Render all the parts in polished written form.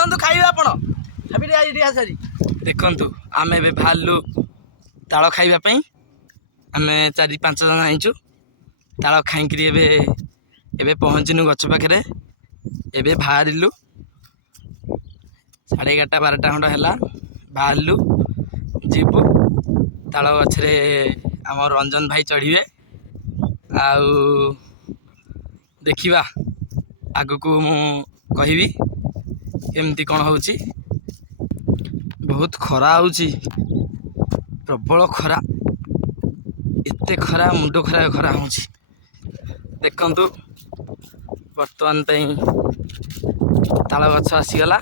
ଆସନ୍ତୁ ଖାଇବେ ଆପଣ। ଦେଖନ୍ତୁ ଆମେ ଏବେ ବାହାରିଲୁ ତାଳ ଖାଇବା ପାଇଁ। ଆମେ 4-5 ଜଣ ଆଇଛୁ ତାଳ ଖାଇକିରି ଏବେ ପହଞ୍ଚିନୁ ଗଛ ପାଖରେ। ଏବେ ବାହାରିଲୁ 11:30-12ଟା ଖଣ୍ଡ ହେଲା ବାହାରିଲୁ ଯିବୁ ତାଳ ଗଛରେ। ଆମ ରଞ୍ଜନ ଭାଇ ଚଢ଼ିବେ ଆଉ ଦେଖିବା ଆଗକୁ ମୁଁ କହିବି କେମିତି କ'ଣ ହେଉଛି। ବହୁତ ଖରା ହେଉଛି, ପ୍ରବଳ ଖରା, ଏତେ ଖରା ମୁଣ୍ଡ ଖରାପ ଖରା ହେଉଛି। ଦେଖନ୍ତୁ ବର୍ତ୍ତମାନ ପାଇଁ ତାଳ ଗଛ ଆସିଗଲା।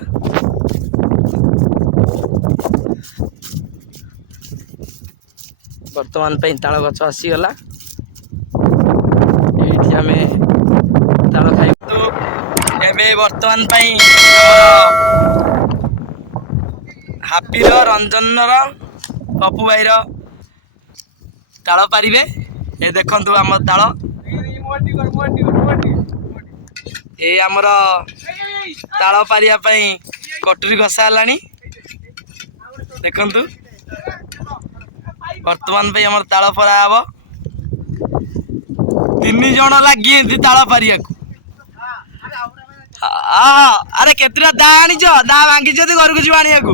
ବର୍ତ୍ତମାନ ପାଇଁ ତାଳ ଗଛ ଆସିଗଲା। ଏଇଠି ଆମେ ତାଳ ଖାଇବୁ। ଏବେ ବର୍ତ୍ତମାନ ପାଇଁ ହାପିର, ରଞ୍ଜନର, ପପୁ ଭାଇର ତାଳ ପାରିବେ। ଏ ଦେଖନ୍ତୁ ଆମ ତାଳ, ଏ ଆମର ତାଳ ପାରିବା ପାଇଁ କଟୁରୀ ଘଷା ହେଲାଣି। ଦେଖନ୍ତୁ ବର୍ତ୍ତମାନ ପାଇଁ ଆମର ତାଳ ପରା ହବ। 3 ଜଣ ଲାଗିଛନ୍ତି ତାଳ ପାରିବାକୁ। ଆରେ କେତେଟା ଦା ଆଣିଛ? ଦା ଭାଙ୍ଗିଛ ଯଦି ଘରକୁ ଯିବ ଆଣିବାକୁ।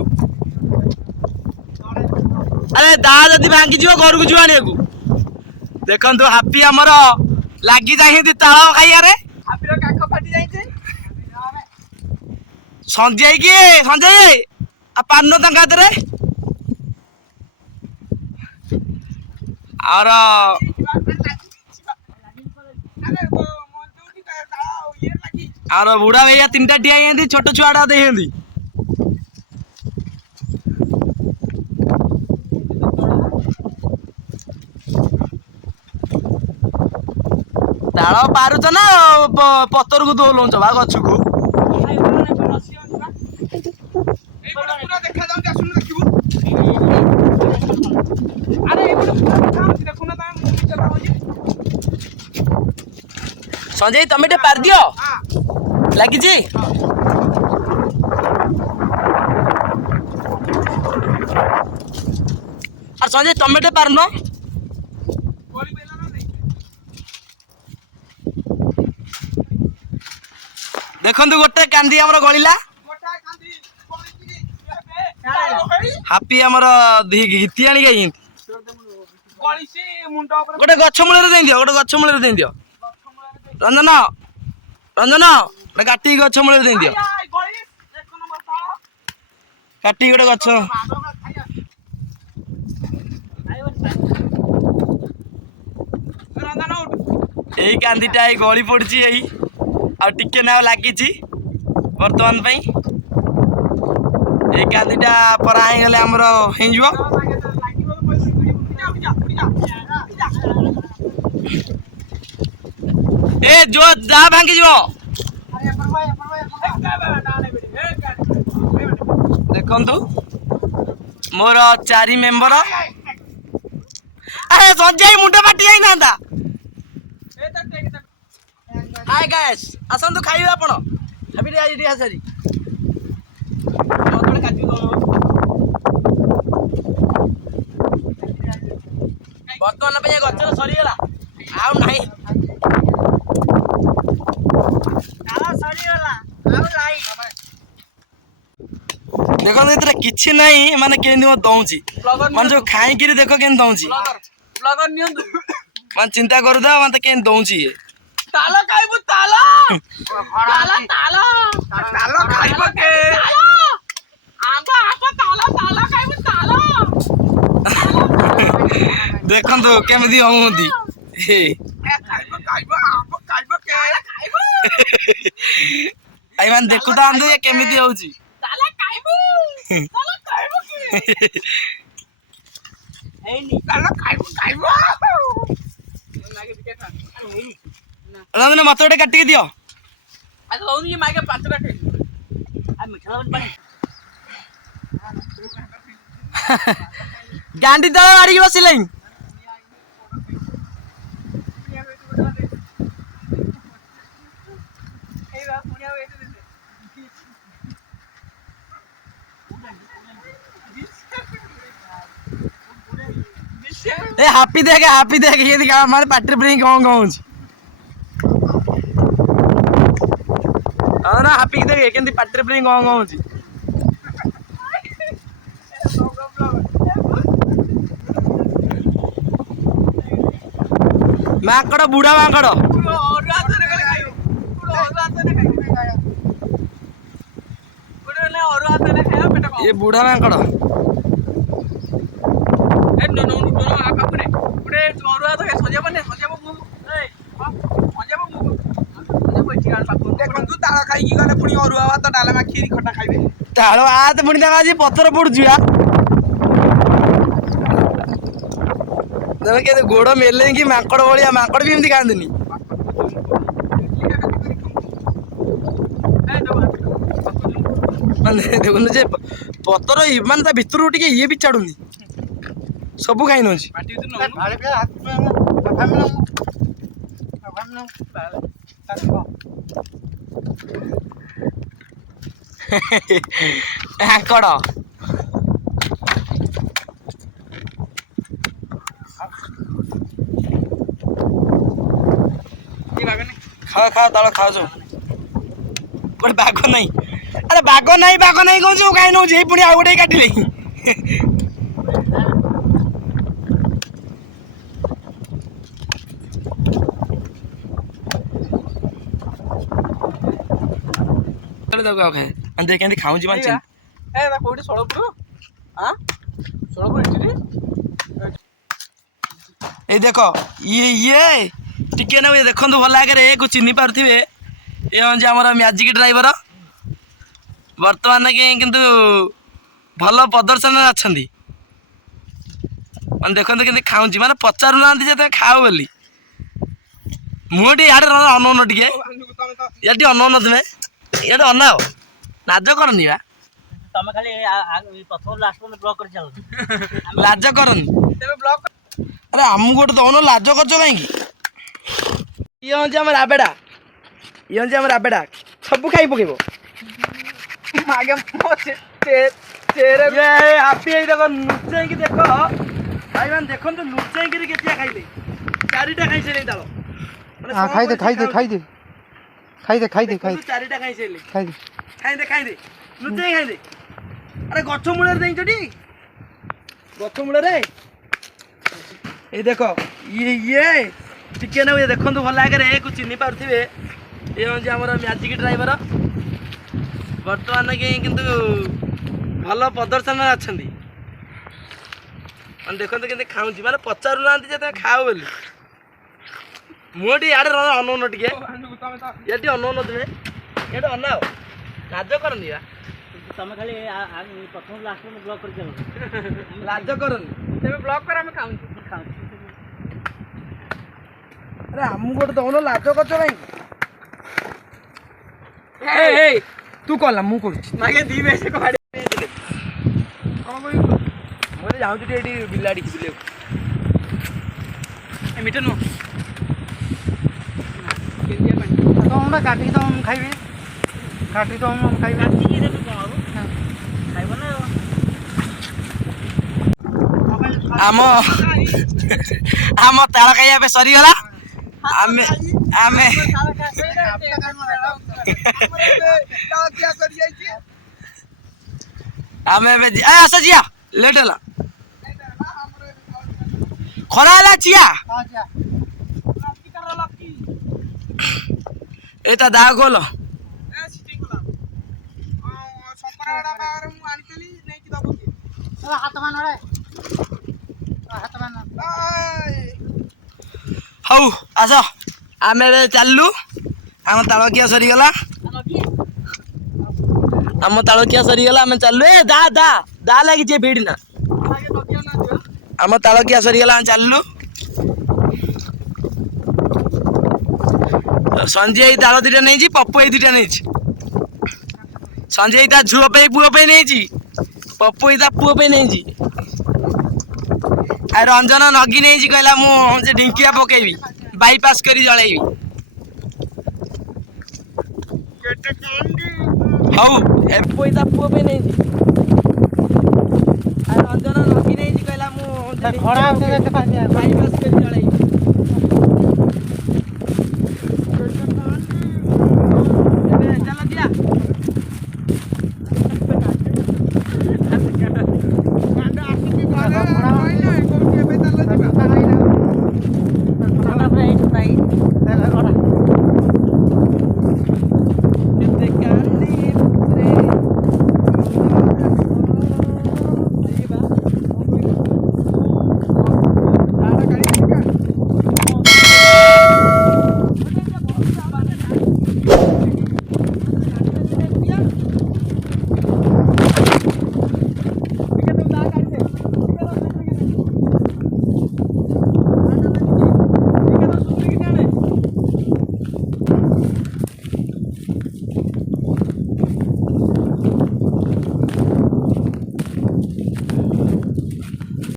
ଆରେ ଦା ଯଦି ଭାଙ୍ଗିଯିବ ଘରକୁ ଯିବ ଆଣିବାକୁ। ଦେଖନ୍ତୁ ହାପି ଆମର ଲାଗି ଯାଇଛନ୍ତି ତାଳ ଖାଇବାରେ। ସଞ୍ଜୟ ଆଉ ପାନ ତାଙ୍କ ହାତରେ। ଆମର ବୁଢା ଭାଇଆ 3ଟା ଠିଆ ହେଇଛନ୍ତି, ଛୋଟ ଛୁଆଟା ଦେଇଛନ୍ତି। ତାଳ ପାରୁଛ ନା ପତରକୁ ଦୋଲଉଛ ବା ଗଛକୁ? ସଞ୍ଜୟ ତମେ ଟିକେ ପାରିଦିଅ, ଲାଗିଛି। আর সঞ্জয় ତମେ ଟିକେ ପାରୁନ। ଦେଖନ୍ତୁ ଗୋଟେ କାନ୍ଦି ଆମର ଗଳିଲା। ହାପି ଆମର ଘିତି ଆଣିକି ଆଇଛନ୍ତି। ଗୋଟେ ଗଛ ମୂଳରେ ଦେଇଦିଅ, ଗୋଟେ ଗଛ ମୂଳରେ ଦେଇଦିଅ। ରଞ୍ଜନ ଗୋଟେ କାଟିକି ଗଛ ମୂଳରେ ଦେଇଦିଅ। କାଟିକି ଗୋଟେ ଗଛ। ଏଇ କାନ୍ଦିଟା ଏଇ ଗଳି ପଡିଛି, ଏଇ ଆଉ ଟିକେ ନାଉ ଲାଗିଛି। ବର୍ତ୍ତମାନ ପାଇଁ ଏଇ କାନ୍ଦିଟା ପରା ହେଇଗଲେ ଆମର ହେଇଯିବ। ଏ ଯୋ ଯା ଭାଙ୍ଗିଯିବ। ଦେଖନ୍ତୁ ମୋର 4 ମେମ୍ବର। ଆରେ ସଞ୍ଜୟ ମୁଣ୍ଡ ପାଟି ଯାଇନାହାନ୍ତା। ହାଇ ଗାଇସ୍, ଆସନ୍ତୁ ଖାଇବେ ଆପଣ। ବର୍ତ୍ତମାନ ପାଇଁ ଗଛର ସରିଗଲା, ଆଉ ନାହିଁ। ଦେଖନ୍ତୁ ଏଥିରେ କିଛି ନାହିଁ, ମାନେ କେମିତି ମୋ ଦଉଛି, ମାନେ ଯୋଉ ଖାଇକିରି ଦେଖ କେମିତି ଦଉଛି। ମାନେ ଚିନ୍ତା କରୁଥା ମତେ କେମିତି ଦଉଛି ଇଏ। ତାଳ ଖାଇବୁ, ତାଳ ଖାଇବ କେ? ଦେଖନ୍ତୁ କେମିତି ହଉନ୍ତି। ମାନେ ଦେଖୁଥାନ୍ତୁ କେମିତି ହଉଛି। ମତେ ଗୋଟେ କାଟିକି ଦିଅ। ଗାଣ୍ଡି ତଳେ ମାରିକି ବସିଲାଣି। ए हापी देख ये दिखा हमारे पार्टी पर गाँव गाँव हाँ ना हापी देख के पार्टी पर गाँव गाँव माकड़ बुढ़ा माकड़ ये बुढ़ा माकड़ देखु ताल खाई गले पुणी अरुआ भात डालमा खीरी खटा खाइबे ताल आज पुणी आज पथर पड़ुची के गोड़ मेले कि माकड़ भाया माकड़ भी एमती खाती माने देखुन जे पतर माने भितर टे ये भी छाड़ूनी सब खाई नौ आकड़ खाओ खाओ तल खाओ सब गोटे बाघ नहीं अरे बाघ नहीं कहूँ कहीं नौ पुणी आउ गोटे काटिले देख के खाऊ ये देख ये टिके ना देखु भल आगे को चिन्ह पारे ये हूँ आम मैजिक ड्राइवर बर्तमान किंतु भल प्रदर्शन अच्छा मैं देखते कि खाऊ माने पचारू ना खाओ बोली मुझे इे अनौन टे ये अनौन तुम्हें ये अनाओ लाज करनी बा तमे खाली प्रथम लास्ट में ब्लॉक कर चल लाज करनी अरे आम गोटे दौन लाज कर कहीं ये हूँ आम राबेड़ा ये हूँ आम राबेड़ा सब खाई पकेब हापी देख लुचेक देख भाई मान देखो लुचेक के खाइले चारिटा खाई सारे ताल खाइदे खाइदे खाइदे खाइदे खाइदे खाइदे चारिटा खाई सारे खाइदे खाइदे खाइदे लुचेक खाइदे अरे गछ मूल देखी गछ मूल ये देख ये टिके ना ये देखो भल आगे को चिन्ह पारे ये हूँ आम मैजिक ड्राइवर बर्तमान किंतु भल प्रदर्शन अच्छा मैं देखते कि खाऊ माने पचारू ना खाओ बोली मुझे इे अनौन टे ये अनौन तुम्हें ये अनाओ लाज करनी बा तमे खाली प्रथम लास्ट में ब्लॉक कर चल लाज करनी तेरे ब्लॉक कर खाऊ अरे आम गोटे दौन लाज कर तू कला मु कर दी बेस मुझे जाऊँ ये बिलाड़ी बुले मीटर नुह तो काटी तो खाइबे काटी तो खाइबे आम आम ताल खाइबा सरीगला आमे आमे आमे आस जिया लेट है खरा है चिया एटा दाग गोल हऊ आस आम चलू आम तालकिया सरीगला आम तालकिया सरीगला आम चलू ए दा दा दा लगी भिड़ ना आम तालकिया सरीगला आम चलू संजय ताल दुटा नहीं पप्पू ये दुटा नहीं संजय झुओ पे पुओ पे नहीं पप्पू पुओ पे नहीं रंजन नगी नहीं कहला मुझे ढिंकिया पकेबी बाईपास कर जलैबी हऊ पुओ पे नहीं रंजन नगी नहीं कहला मुझे ଖରା ହଉଛି ଏତେ ପାଣି ଖାଇବା ସ୍ପେଶାଲ